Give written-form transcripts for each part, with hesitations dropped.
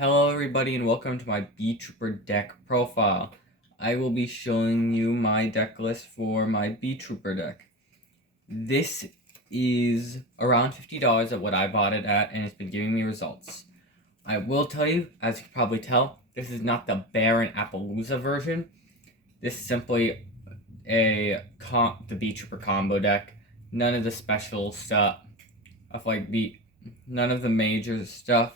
Hello everybody and welcome to my beetrooper deck profile. I will be showing you my deck list for my beetrooper deck. This is around $50 at what I bought it at, and it's been giving me results. I will tell you, as you can probably tell, this is not the Baron Appaloosa version. This is simply the beetrooper combo deck. None of the special stuff, none of the major stuff.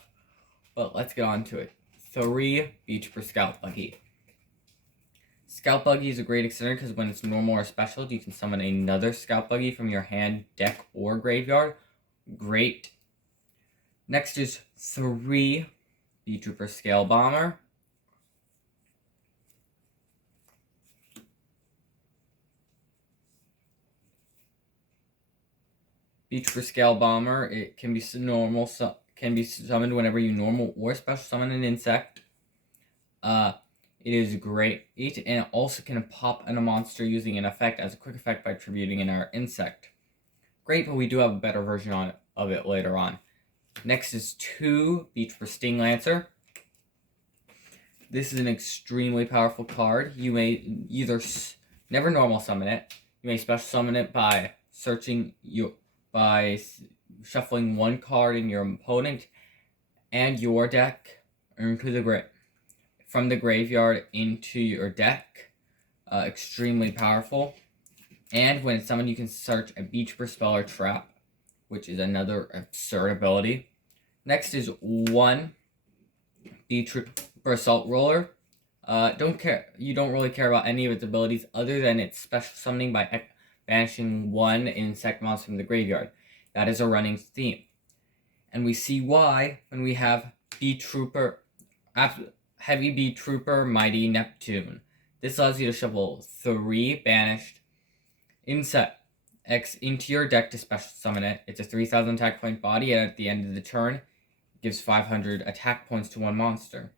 But let's get on to it. 3 beetrooper Scout Buggy. Scout Buggy is a great extender because when it's normal or special, you can summon another Scout Buggy from your hand, deck, or graveyard. Great. Next is 3 beetrooper Scale Bomber. Beetrooper Scale Bomber, it can be summoned whenever you normal or special summon an insect. It is great, and it also can pop on a monster using an effect as a quick effect by tributing another insect. Great, but we do have a better version of it later on. Next is 2 beetrooper Sting Lancer. This is an extremely powerful card. You may either never normal summon it. You may special summon it by shuffling 1 card in your opponent and your deck from the graveyard into your deck. Extremely powerful. And when it's summoned, you can search a beetrooper spell or trap, which is another absurd ability. Next is 1 beetrooper Assault Roller. You don't really care about any of its abilities other than its special summoning by banishing 1 insect monster from the graveyard. That is a running theme. And we see why when we have Beetrooper, Heavy Beetrooper, Mighty Neptune. This allows you to shuffle 3 banished insects into your deck to special summon it. It's a 3,000 attack point body, and at the end of the turn, it gives 500 attack points to 1 monster.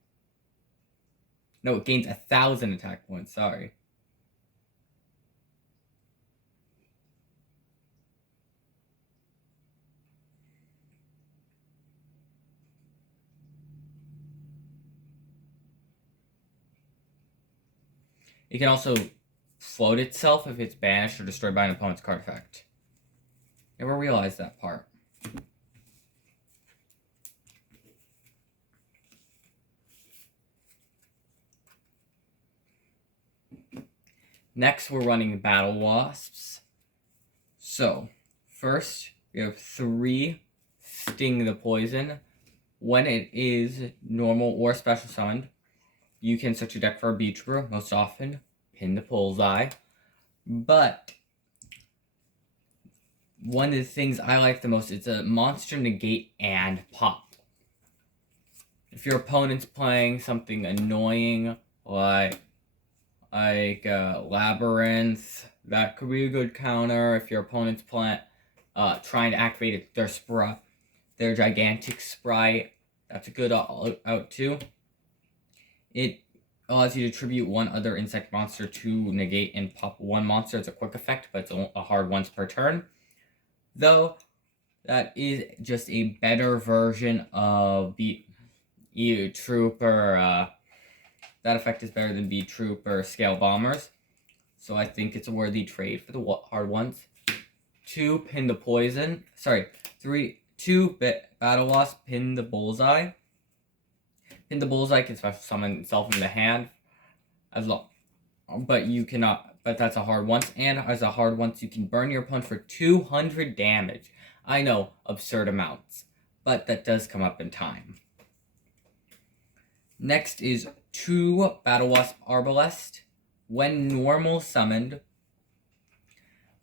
No, it gains 1,000 attack points, sorry. It can also float itself if it's banished or destroyed by an opponent's card effect. Never realized that part. Next, we're running Battle Wasps. So, first, we have 3 Sting the Poison. When it is normal or special summoned, you can search your deck for a beetrooper, most often Pin the Bullseye. But one of the things I like the most is a monster negate and pop. If your opponent's playing something annoying like Labyrinth, that could be a good counter. If your opponent's trying to activate their gigantic sprite, that's a good out too. It allows you to tribute 1 other insect monster to negate and pop 1 monster. It's a quick effect, but it's a hard once per turn. Though, that is just a better version of Beetrooper. That effect is better than Beetrooper Scale Bombers. So I think it's a worthy trade for the hard ones. 2 Pin the Poison. Sorry, 2 Battle Wasp Pin the Bullseye. Pin the Bullseye can special summon itself in the hand, but that's a hard once. And as a hard once, you can burn your opponent for 200 damage. I know, absurd amounts, but that does come up in time. Next is 2 Battle Wasp Arbalest. When normal summoned,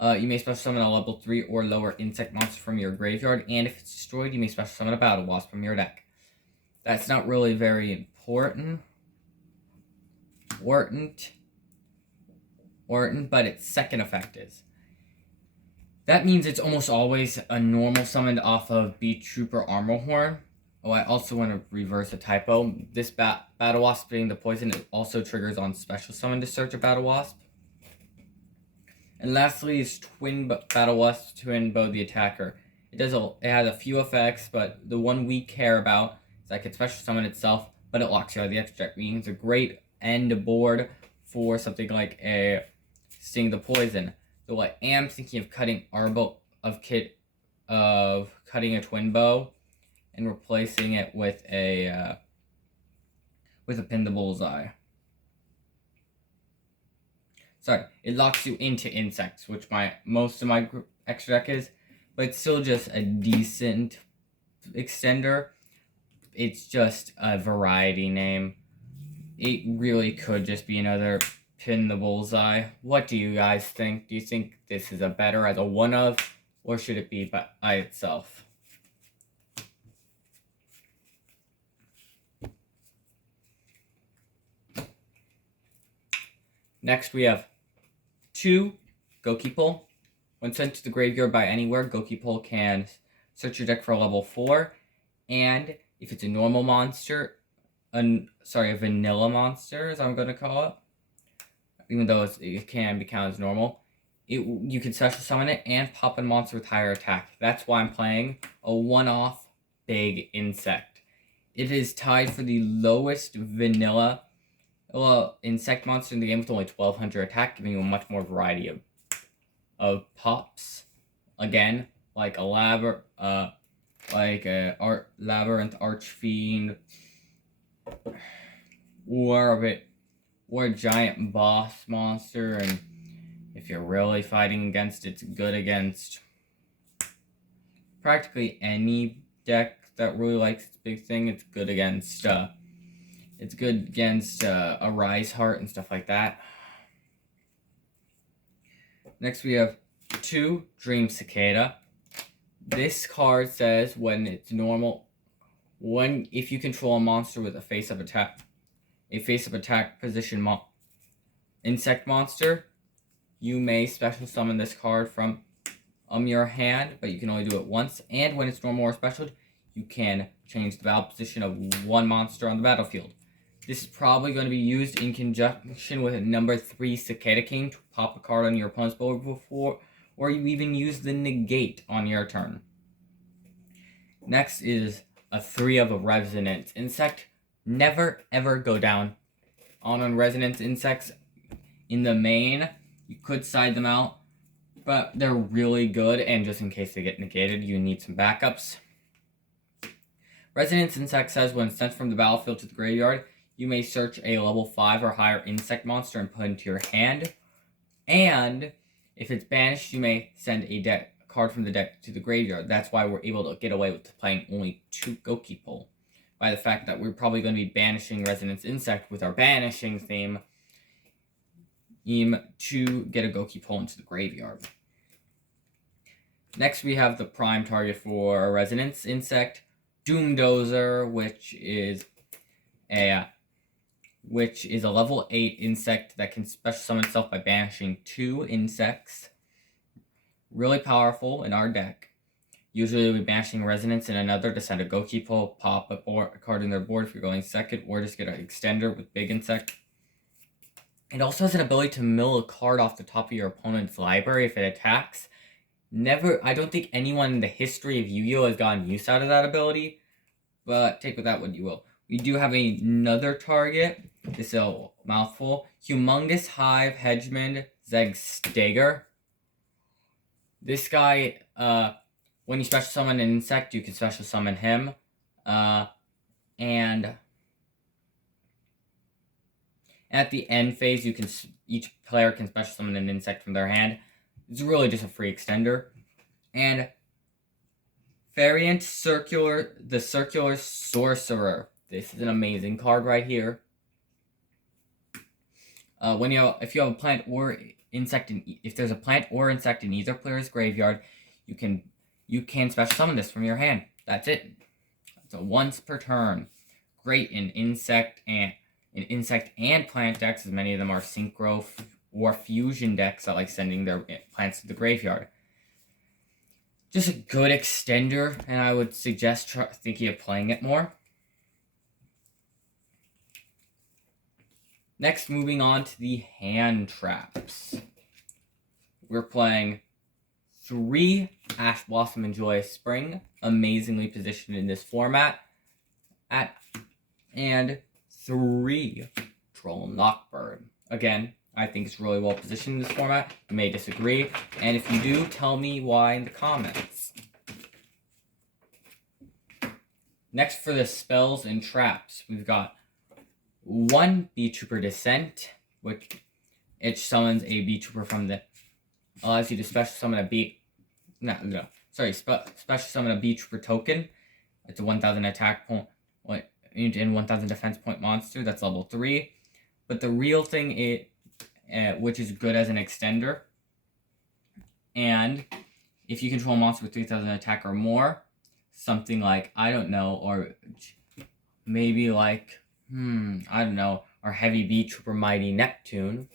you may special summon a level 3 or lower insect monster from your graveyard, and if it's destroyed, you may special summon a Battle Wasp from your deck. That's not really very important, but its second effect is. That means it's almost always a normal summoned off of Beetrooper Armorhorn. Oh, I also want to reverse a typo. This Battle Wasp being the poison, it also triggers on special summon to search a Battle Wasp. And lastly is Twin Battle Wasp Twin Bow the Attacker. It has a few effects, but the one we care about is that it can special summon itself but it locks you out of the extra deck, meaning it's a great end board for something like a Sting the Poison. Though I am thinking of cutting cutting a twin bow and replacing it with a pin the bullseye. Sorry, it locks you into insects, which most of my extra deck is, but it's still just a decent extender. It's just a variety name. It really could just be another pin the bullseye. What do you guys think? Do you think this is a better as a one of, or should it be by itself? Next we have 2 Goki Pull. When sent to the graveyard by anywhere, Goki Pull can search your deck for a level 4, and if it's a normal monster, a vanilla monster, as I'm going to call it, even though it can be counted as normal, you can special summon it and pop a monster with higher attack. That's why I'm playing a one-off big insect. It is tied for the lowest vanilla insect monster in the game with only 1200 attack, giving you a much more variety of pops. Again, like a Labyrinth Archfiend, or a giant boss monster, and if you're really fighting against it, it's good against practically any deck that really likes its big thing. It's good against a Rise Heart and stuff like that. Next we have 2 Dream Cicada. This card says when it's normal, if you control a monster with a face-up attack position insect monster, you may special summon this card from your hand, but you can only do it once. And when it's normal or special, you can change the battle position of one monster on the battlefield. This is probably going to be used in conjunction with a number 3 Cicada King to pop a card on your opponent's board before, or you even use the negate on your turn. Next is a 3 of a Resonance Insect. Never ever go down on Resonance Insects. In the main, you could side them out, but they're really good, and just in case they get negated, you need some backups. Resonance Insect says when sent from the battlefield to the graveyard, you may search a level 5 or higher insect monster and put it into your hand. And if it's banished, you may send a card from the deck to the graveyard. That's why we're able to get away with playing only 2 Goki Pull, by the fact that we're probably going to be banishing Resonance Insect with our banishing theme to get a Goki Pull into the graveyard. Next we have the prime target for Resonance Insect, Doomdozer, which is a level 8 insect that can special summon itself by banishing 2 insects. Really powerful in our deck. Usually we'll be banishing Resonance and another to send a Goki Pull, pop a card in their board if you're going second, or just get an extender with big insect. It also has an ability to mill a card off the top of your opponent's library if it attacks. I don't think anyone in the history of Yu-Gi-Oh! Has gotten use out of that ability, but take with that what you will. We do have another target. This is a mouthful. Humongous Hive Hedgeman Zegstager. This guy, when you special summon an insect, you can special summon him. And at the end phase, each player can special summon an insect from their hand. It's really just a free extender. And Variant the Circular Sorcerer. This is an amazing card right here. If you have a plant or insect if there's a plant or insect in either player's graveyard, you can special summon this from your hand. That's it. It's a once per turn. Great in insect and plant decks, as many of them are synchro or fusion decks that like sending their plants to the graveyard. Just a good extender, and I would suggest thinking of playing it more. Next, moving on to the hand traps. We're playing 3 Ash Blossom and Joyous Spring, amazingly positioned in this format. and 3 Troll Knockbird. Again, I think it's really well positioned in this format. You may disagree, and if you do, tell me why in the comments. Next, for the spells and traps, we've got 1 Beetrooper Descent, which it summons a Beetrooper from the, allows you to special summon a special summon a Beetrooper token. It's a 1000 attack point and 1000 defense point monster. That's level 3. But the real thing is, which is good as an extender, and if you control a monster with 3000 attack or more, something like, I don't know, or maybe like, I don't know, our heavy Beetrooper Mighty Neptune,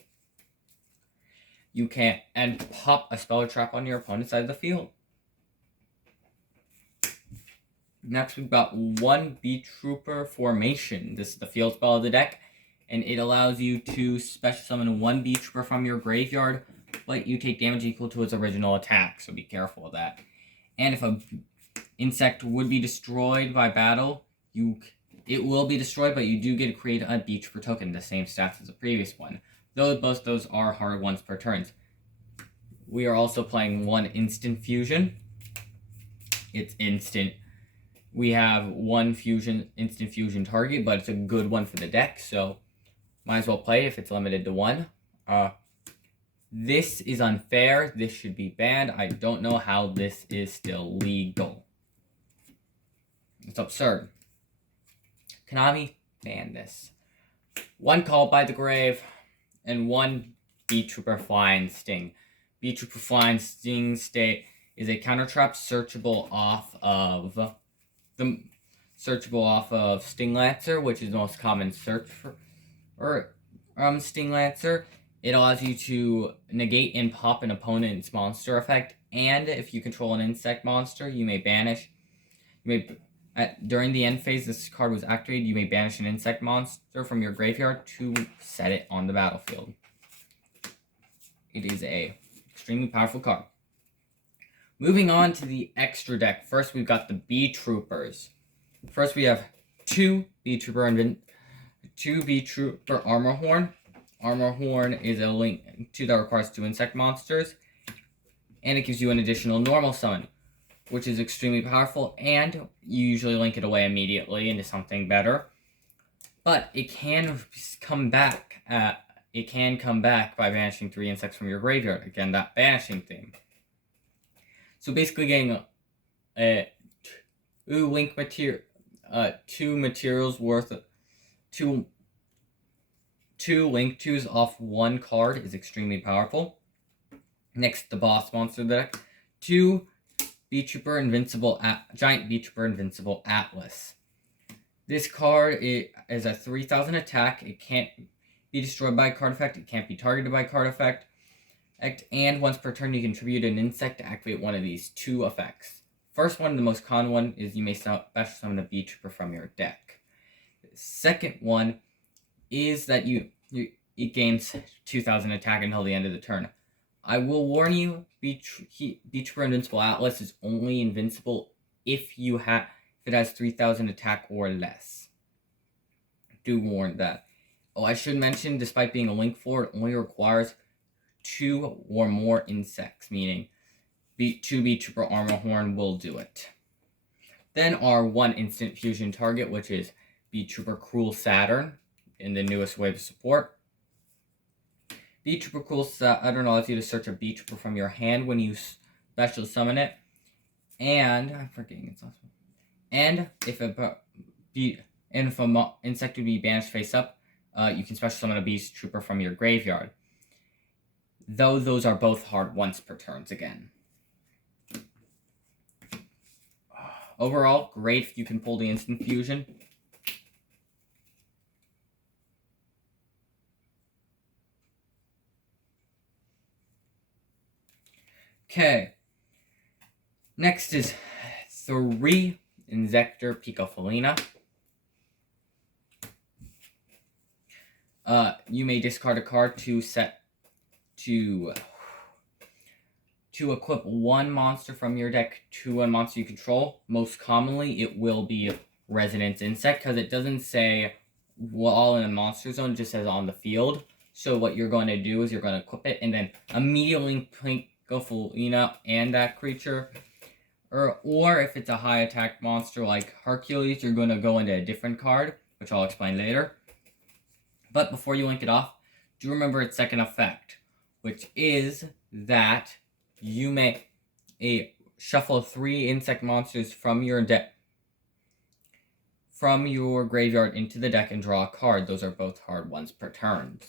you can and pop a spell or trap on your opponent's side of the field. Next, we've got 1 Beetrooper Formation. This is the field spell of the deck, and it allows you to special summon 1 Beetrooper from your graveyard, but you take damage equal to its original attack, so be careful of that. And if a insect would be destroyed by battle, it will be destroyed, but you do get to create a Beetrooper token, the same stats as the previous one. Though both those are hard once per turn. We are also playing 1 Instant Fusion. It's instant. We have 1 instant fusion target, but it's a good one for the deck, so might as well play if it's limited to 1. This is unfair. This should be banned. I don't know how this is still legal. It's absurd. Konami, ban this. 1 Called by the Grave, and 1 Beetrooper Flying Sting. Beetrooper Flying Sting is a counter trap searchable off of Sting Lancer, which is the most common search for Sting Lancer. It allows you to negate and pop an opponent's monster effect, and if you control an insect monster, you may banish. During the end phase, this card was activated. You may banish an insect monster from your graveyard to set it on the battlefield. It is a extremely powerful card. Moving on to the extra deck. First, we've got the Beetroopers. First, we have 2 Beetrooper Armor Horn. Armor Horn is a link 2 that requires 2 insect monsters, and it gives you an additional normal summon, which is extremely powerful, and you usually link it away immediately into something better. But it can come back. It can come back by banishing 3 insects from your graveyard. Again, that banishing theme. So basically, getting two materials worth of 2 link 2s off 1 card is extremely powerful. Next, the boss monster deck. 2 Giant Beetrooper Invincible Atlas. This card is a 3000 attack. It can't be destroyed by a card effect. It can't be targeted by a card effect. And once per turn, you contribute an insect to activate one of these 2 effects. First one, the most common one, is you may special summon a Beetrooper from your deck. The second one is that it gains 2000 attack until the end of the turn. I will warn you, Beetrooper Invincible Atlas is only invincible if it has 3000 attack or less. Do warn that. Oh, I should mention, despite being a link 4, it only requires 2 or more insects, meaning 2 Beetrooper Armor Horn will do it. Then our 1 instant fusion target, which is Beetrooper Cruel Saturn in the newest wave of support. Beetrooper Cruel Saturn allows you to search a Beetrooper from your hand when you special summon it. And I'm forgetting its last one. And if an insect would be banished face up, you can special summon a Beetrooper from your graveyard. Though those are both hard once per turns again. Overall, great if you can pull the instant fusion. Okay. Next is 3 Inzektor Picofelina. You may discard a card to equip 1 monster from your deck to a monster you control. Most commonly, it will be Residence Insect, because it doesn't say while in a monster zone, it just says on the field. So what you're going to do is you're going to equip it and then immediately go full and that creature. Or if it's a high attack monster like Hercules, you're going to go into a different card, which I'll explain later. But before you link it off, do remember its second effect, which is that you may shuffle 3 insect monsters from your graveyard into the deck and draw a card. Those are both hard ones per turn.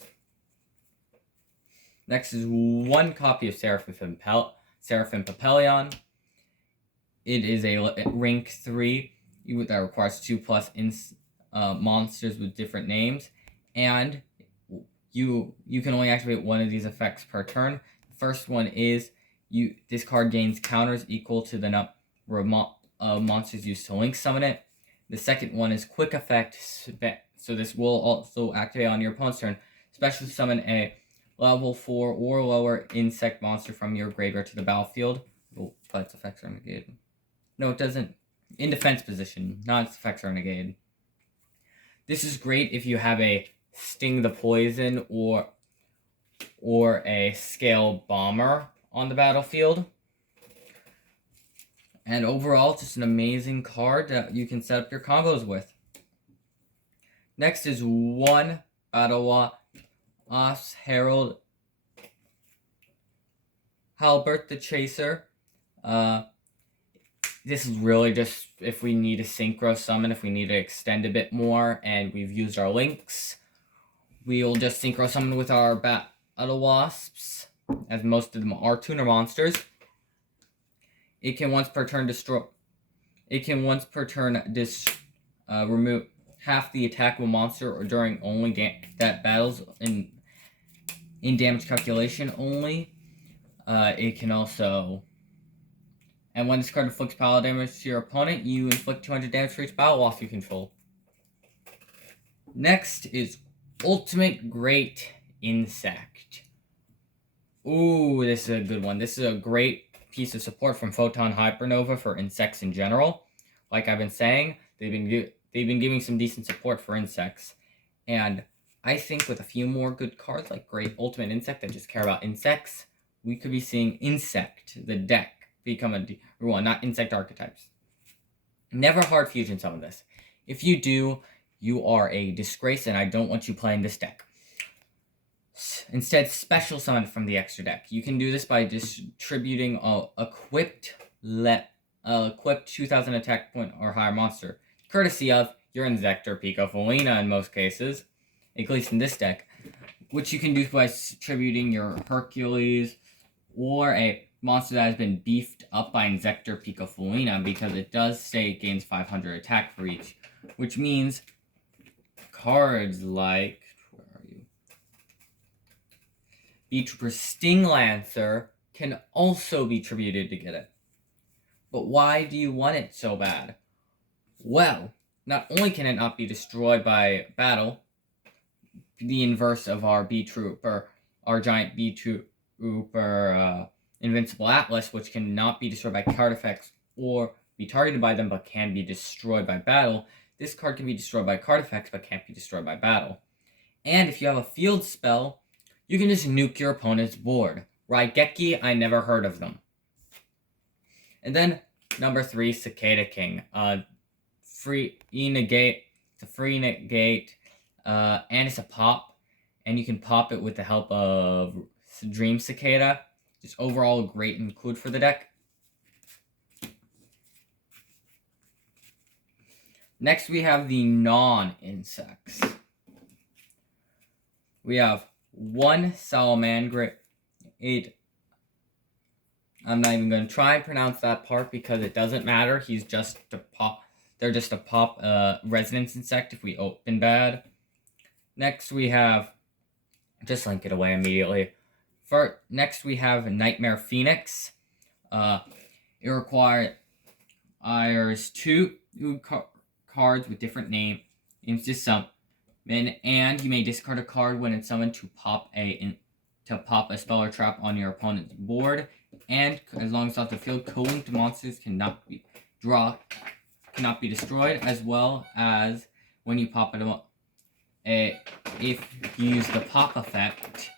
Next is 1 copy of Seraphim Papillon. It is a rank 3 that requires 2+ monsters with different names, and you can only activate 1 of these effects per turn. The first one is this card gains counters equal to the number of monsters used to link summon it. The second one is quick effect, so this will also activate on your opponent's turn. Special summon a level 4 or lower insect monster from your graveyard to the battlefield. Oh, but its effects are negated. No, it doesn't. In defense position, not its effects are negated. This is great if you have a Sting the Poison or a Scale Bomber on the battlefield. And overall, just an amazing card that you can set up your combos with. Next is 1 Battle Wasp Herald Halbert the Chaser. This is really just if we need a synchro summon, if we need to extend a bit more and we've used our links. We'll just synchro summon with our Battle Wasps, as most of them are tuner monsters. It can once per turn remove half the attack of a monster or during only that battles in damage calculation only. It can also, and when this card inflicts battle damage to your opponent, you inflict 200 damage for each Battle Wasp you control. Next is Ultimate Great Insect. Ooh, this is a good one. This is a great piece of support from Photon Hypernova for insects in general. Like I've been saying, they've been giving some decent support for insects, and I think with a few more good cards like Great Ultimate Insect that just care about insects, we could be seeing Insect, the deck, become not insect archetypes. Never hard fusion summon this. If you do, you are a disgrace, and I don't want you playing this deck. Instead, special summon from the extra deck. You can do this by distributing a equipped 2000 attack point or higher monster, courtesy of your Inzektor Picofolina in most cases, at least in this deck, which you can do by distributing your Hercules or a monster that has been beefed up by Inzektor Picofolina, because it does say it gains 500 attack for each, which means cards like beetrooper Sting Lancer can also be tributed to get it. But why do you want it so bad? Well, not only can it not be destroyed by battle, the inverse of our beetrooper, our giant beetrooper Invincible Atlas, which cannot be destroyed by card effects or be targeted by them but can be destroyed by battle. This card can be destroyed by card effects but can't be destroyed by battle. And if you have a field spell, you can just nuke your opponent's board. Raigeki, I never heard of them. And then number 3, Cicada King. Free negate. It's a free negate, and it's a pop, and you can pop it with the help of Dream Cicada. Just overall a great include for the deck. Next, we have the non-insects. We have 1 Salamangreat. I'm not even going to try and pronounce that part because it doesn't matter. He's just a pop. They're just a pop resonance insect if we open bad. Next, we have, just link it away immediately. Next, we have Nightmare Phoenix. It requires 2 cards with different names to summon, and you may discard a card when it's summoned to pop a spell or trap on your opponent's board. And as long as it's off the field, co-linked monsters cannot be draw cannot be destroyed, as well as when you pop it up. If you use the pop effect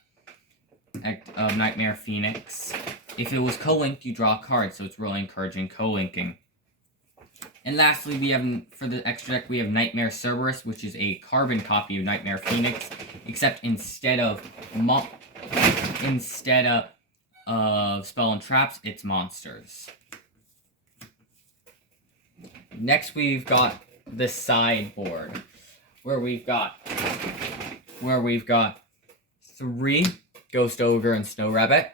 of Nightmare Phoenix, if it was co-linked, you draw a card, so it's really encouraging co-linking. And lastly, we have, for the extra deck, we have Nightmare Cerberus, which is a carbon copy of Nightmare Phoenix, except instead of spell and traps, it's monsters. Next, we've got the sideboard, where we've got 3 Ghost Ogre and Snow Rabbit.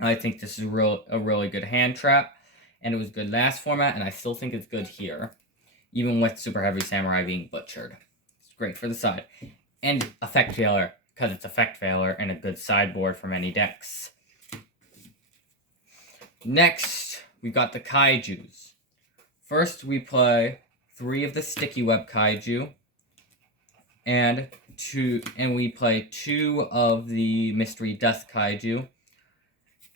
I think this is a really good hand trap, and it was good last format, and I still think it's good here, even with Super Heavy Samurai being butchered. It's great for the side. And Effect Failure, because it's Effect Failure and a good sideboard for many decks. Next, we've got the Kaijus. First, we play 3 of the Sticky Web Kaiju, and we play 2 of the Mystery Dust Kaiju.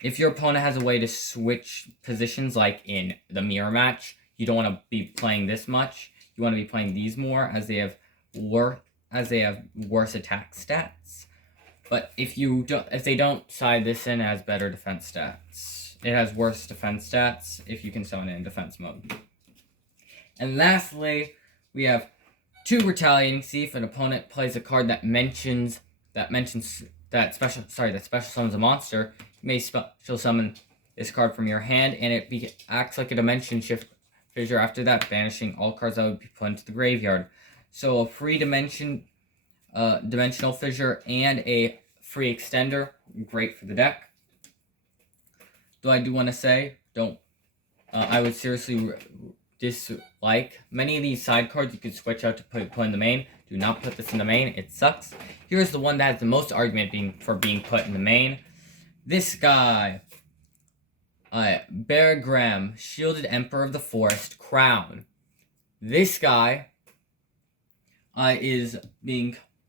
If your opponent has a way to switch positions, like in the mirror match, you don't want to be playing this much. You want to be playing these more, as they have worse attack stats. But if they don't side this in, it has better defense stats. It has worse defense stats if you can summon it in defense mode. And lastly, we have 2 Retaliating Thief. An opponent plays a card that special summons a monster. You may special summon this card from your hand, and it acts like a dimension shift fissure after that, banishing all cards that would be put into the graveyard. So a free dimensional fissure and a free extender, great for the deck. Though I do want to say, I would seriously dislike many of these side cards you could switch out to put in the main. Do not put this in the main, it sucks. Here's the one that has the most argument for being put in the main. This guy, Bear Graham, Shielded Emperor of the Forest, Crown. This guy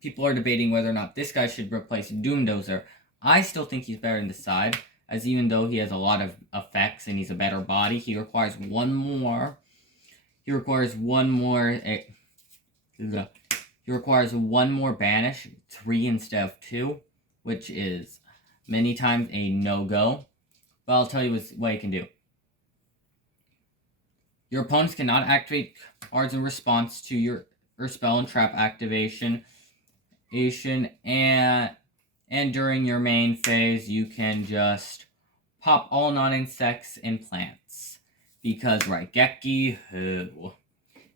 people are debating whether or not this guy should replace Doomdozer. I still think he's better in the side, as even though he has a lot of effects and he's a better body, he requires one more banish, 3 instead of 2, which is many times a no-go. But I'll tell you what he can do. Your opponents cannot activate cards in response to your spell and trap activation, and during your main phase, you can just pop all non-insects and plants, because Raigeki, who.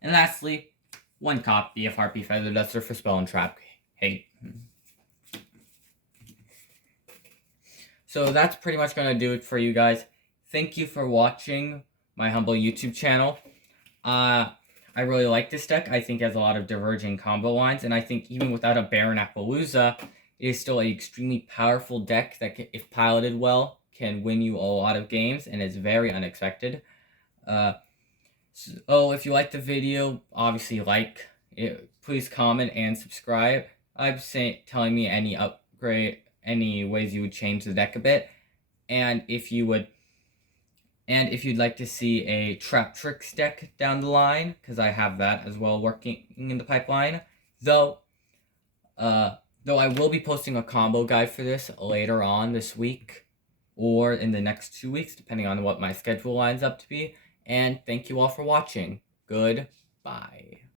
And lastly, 1 copy of Harpy Feather Duster for spell and trap hate. So that's pretty much going to do it for you guys. Thank you for watching my humble YouTube channel. I really like this deck. I think it has a lot of diverging combo lines, and I think even without a Baron Appaloosa, it is still an extremely powerful deck that, if piloted well, can win you a lot of games, and it's very unexpected. So if you liked the video, obviously like it. Please comment and subscribe. Telling me any ways you would change the deck a bit, and if you'd like to see a Trap Tricks deck down the line, because I have that as well working in the pipeline. Though I will be posting a combo guide for this later on this week, or in the next 2 weeks, depending on what my schedule lines up to be. And thank you all for watching. Goodbye.